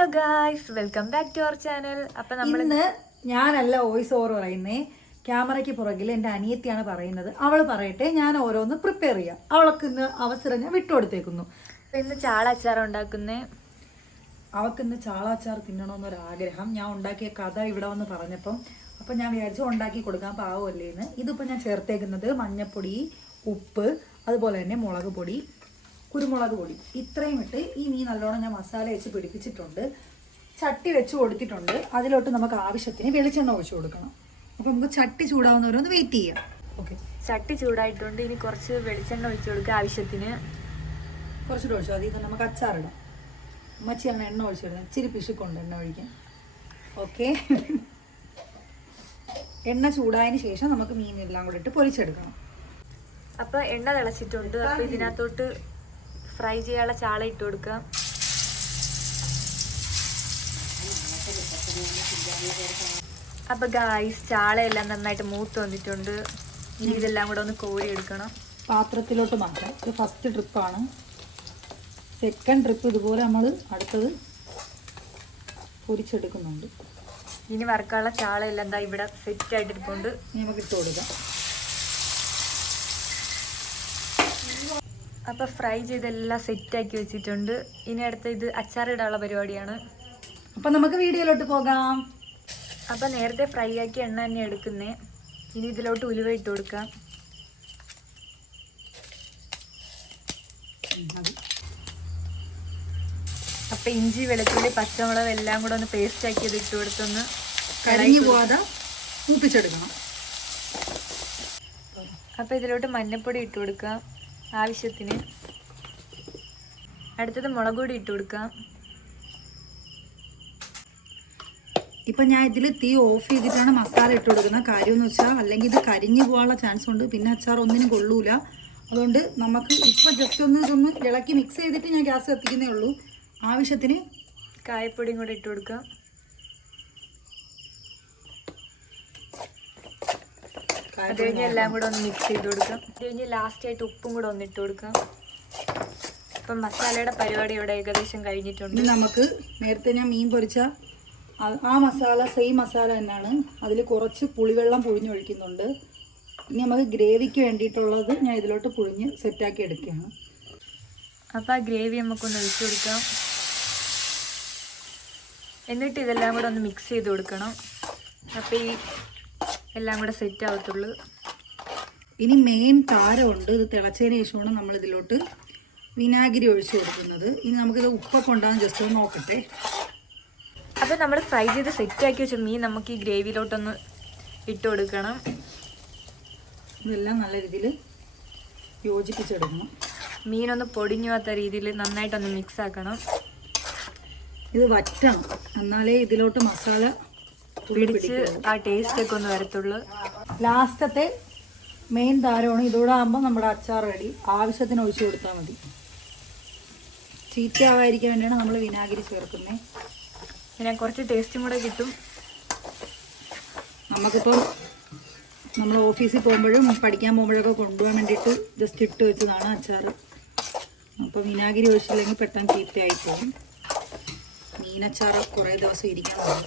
Hello guys, welcome back to our channel. അപ്പം നമ്മൾ ഇന്ന് ഞാനല്ല വോയിസ് ഓവർ പറയുന്നേ, ക്യാമറയ്ക്ക് പുറകിൽ എൻ്റെ അനിയത്തിയാണ് പറയുന്നത്. അവൾ പറയട്ടെ, ഞാൻ ഓരോന്ന് പ്രിപ്പയർ ചെയ്യാം. അവൾക്ക് ഇന്ന് അവസരം ഞാൻ വിട്ടുകൊടുത്തേക്കുന്നു. ഇന്ന് ചാള അച്ചാർ ഉണ്ടാക്കുന്നേ. അവൾക്കിന്ന് ചാളാച്ചാർ തിന്നണമെന്നൊരാഗ്രഹം. ഞാൻ ഉണ്ടാക്കിയ കഥ ഇവിടെ വന്ന് പറഞ്ഞപ്പം അപ്പം ഞാൻ വിചാരിച്ചു ഉണ്ടാക്കി കൊടുക്കാൻ പാവമല്ലേന്ന്. ഇതിപ്പോൾ ഞാൻ ചേർത്തേക്കുന്നത് മഞ്ഞൾപ്പൊടി, ഉപ്പ്, അതുപോലെ തന്നെ മുളക് പൊടി, കുരുമുളക് പൊടി, ഇത്രയും ഇട്ട് ഈ മീൻ നല്ലോണം ഞാൻ മസാല വെച്ച് പിടിപ്പിച്ചിട്ടുണ്ട്. ചട്ടി വെച്ച് കൊടുത്തിട്ടുണ്ട്. അതിലോട്ട് നമുക്ക് ആവശ്യത്തിന് വെളിച്ചെണ്ണ ഒഴിച്ചു കൊടുക്കണം. അപ്പോൾ നമുക്ക് ചട്ടി ചൂടാവുന്നവരൊന്ന് വെയിറ്റ് ചെയ്യാം. ഓക്കെ, ചട്ടി ചൂടായിട്ടുണ്ട്. ഇനി കുറച്ച് വെളിച്ചെണ്ണ ഒഴിച്ചു കൊടുക്കുക ആവശ്യത്തിന്. കുറച്ചിട്ട് ഒഴിച്ചു അതിൽ നമുക്ക് അച്ചാറിടാം. അമ്മച്ചിയാണ് എണ്ണ ഒഴിച്ചിടുന്നത്. ഇച്ചിരി പിശുക്കുണ്ട് എണ്ണ ഒഴിക്കാൻ. ഓക്കെ, എണ്ണ ചൂടായതിന് ശേഷം നമുക്ക് മീനെല്ലാം കൂടെ ഇട്ട് പൊരിച്ചെടുക്കണം. അപ്പോൾ എണ്ണ തിളച്ചിട്ടുണ്ട്. അപ്പോൾ ഇതിനകത്തോട്ട് ഫ്രൈ ചെയ്യാനുള്ള ചാള ഇട്ട് കൊടുക്കാം. അപ്പോൾ ഗായ്സ്, ചാളയെല്ലാം നന്നായിട്ട് മൂത്ത് വന്നിട്ടുണ്ട്. ഇനി ഇതെല്ലാം കൂടെ ഒന്ന് കോരി എടുക്കണം. പാത്രത്തിലോട്ട് മാറ്റാം. ഇത് ഫസ്റ്റ് ട്രിപ്പാണ്. സെക്കൻഡ് ട്രിപ്പ് ഇതുപോലെ നമ്മൾ അടുത്തത് പൊരിച്ചെടുക്കുന്നുണ്ട്. ഇനി വറുക്കാനുള്ള ചാളയെല്ലാം എന്താ ഇവിടെ സെറ്റ് ആയിട്ടിരിക്കൊണ്ട് നമുക്ക് ഇട്ട് കൊടുക്കാം. അപ്പോൾ ഫ്രൈ ചെയ്തെല്ലാം സെറ്റാക്കി വെച്ചിട്ടുണ്ട്. ഇനി അടുത്ത ഇത് അച്ചാറിടാനുള്ള പരിപാടിയാണ്. അപ്പം നമുക്ക് വീഡിയോയിലോട്ട് പോകാം. അപ്പോൾ നേരത്തെ ഫ്രൈ ആക്കി എണ്ണ തന്നെ എടുക്കുന്നേ. ഇനി ഇതിലോട്ട് ഉലുവ ഇട്ട് കൊടുക്കാം. അപ്പോൾ ഇഞ്ചി, വെളുത്തുള്ളി, പച്ചമുളക് എല്ലാം കൂടെ ഒന്ന് പേസ്റ്റ് ആക്കി ഇത് ഇട്ട് കൊടുത്തൊന്ന് കരിഞ്ഞു പോകാതെ മൂപ്പിച്ചെടുക്കണം. അപ്പോൾ ഇതിലോട്ട് മഞ്ഞൾപ്പൊടി ഇട്ട് കൊടുക്കാം ആവശ്യത്തിന്. അടുത്തത് മുളക് പൊടി ഇട്ട് കൊടുക്കാം. ഇപ്പം ഞാൻ ഇതിൽ തീ ഓഫ് ചെയ്തിട്ടാണ് മസാല ഇട്ട് കൊടുക്കുന്നത്. കാര്യം എന്ന് വെച്ചാൽ അല്ലെങ്കിൽ ഇത് കരിഞ്ഞു പോകാനുള്ള ചാൻസ് ഉണ്ട്. പിന്നെ അച്ചാർ ഒന്നിനും കൊള്ളൂല. അതുകൊണ്ട് നമുക്ക് ഇപ്പം ജസ്റ്റ് ഒന്ന് ഇതൊന്ന് ഇളക്കി മിക്സ് ചെയ്തിട്ട് ഞാൻ ഗ്യാസ് കത്തിക്കുന്നേ ഉള്ളൂ. ആവശ്യത്തിന് കായപ്പൊടിയും കൂടെ ഇട്ട് കൊടുക്കാം. അത് കഴിഞ്ഞ് എല്ലാം കൂടെ ഒന്ന് മിക്സ് ചെയ്ത് കൊടുക്കാം. അത് കഴിഞ്ഞ് ലാസ്റ്റായിട്ട് ഉപ്പും കൂടെ ഒന്ന് ഇട്ട് കൊടുക്കാം. ഇപ്പം മസാലയുടെ പരിപാടി ഇവിടെ ഏകദേശം കഴിഞ്ഞിട്ടുണ്ട്. നമുക്ക് നേരത്തെ ഞാൻ മീൻ പൊരിച്ച ആ മസാല, സെയിം മസാല തന്നെയാണ്. അതിൽ കുറച്ച് പുളിവെള്ളം പുഴിഞ്ഞൊഴിക്കുന്നുണ്ട്. ഇനി നമുക്ക് ഗ്രേവിക്ക് വേണ്ടിയിട്ടുള്ളത് ഞാൻ ഇതിലോട്ട് പുഴിഞ്ഞ് സെറ്റാക്കി എടുക്കുകയാണ്. അപ്പോൾ ആ ഗ്രേവി നമുക്കൊന്ന് ഒഴിച്ചു കൊടുക്കാം. എന്നിട്ട് ഇതെല്ലാം കൂടെ ഒന്ന് മിക്സ് ചെയ്ത് കൊടുക്കണം. അപ്പോൾ ഈ എല്ലാം കൂടെ സെറ്റ് ആവത്തുള്ളൂ. ഇനി മെയിൻ താരമുണ്ട്. ഇത് തിളച്ചതിന് ശേഷമാണ് നമ്മൾ ഇതിലോട്ട് വിനാഗിരി ഒഴിച്ചു കൊടുക്കുന്നത്. ഇനി നമുക്കിത് ഉപ്പൊക്കെ ഉണ്ടാകുന്ന ജസ്റ്റ് ഒന്ന് നോക്കട്ടെ. അപ്പോൾ നമ്മൾ ഫ്രൈ ചെയ്ത് സെറ്റാക്കി വെച്ച മീൻ നമുക്ക് ഈ ഗ്രേവിയിലോട്ടൊന്ന് ഇട്ട് കൊടുക്കണം. ഇതെല്ലാം നല്ല രീതിയിൽ യോജിപ്പിച്ചെടുക്കണം. മീനൊന്ന് പൊടിഞ്ഞു പോകാത്ത രീതിയിൽ നന്നായിട്ടൊന്ന് മിക്സ് ആക്കണം. ഇത് വറ്റണം, എന്നാലേ ഇതിലോട്ട് മസാല പിടിച്ച് ആ ടേസ്റ്റ് ഒക്കെ ഒന്ന് വരത്തുള്ളൂ. ലാസ്റ്റത്തെ മെയിൻ താരമാണ്. ഇതോടെ ആകുമ്പോൾ നമ്മുടെ അച്ചാർ റെഡി. ആവശ്യത്തിന് ഒഴിച്ചു കൊടുത്താൽ മതി. ചീത്തയാവാതിരിക്കാൻ വേണ്ടിയാണ് നമ്മൾ വിനാഗിരി ചേർക്കുന്നത്. പിന്നെ കുറച്ച് ടേസ്റ്റും കൂടെ കിട്ടും. നമുക്കിപ്പോൾ നമ്മൾ ഓഫീസിൽ പോകുമ്പോഴും പഠിക്കാൻ പോകുമ്പോഴൊക്കെ കൊണ്ടുപോകാൻ വേണ്ടിയിട്ട് ജസ്റ്റ് ഇട്ട് വെച്ചതാണ് അച്ചാർ. അപ്പോൾ വിനാഗിരി ഒഴിച്ചില്ലെങ്കിൽ പെട്ടെന്ന് ചീത്തയായി പോകും. മീനച്ചാർ കുറേ ദിവസം ഇരിക്കണം.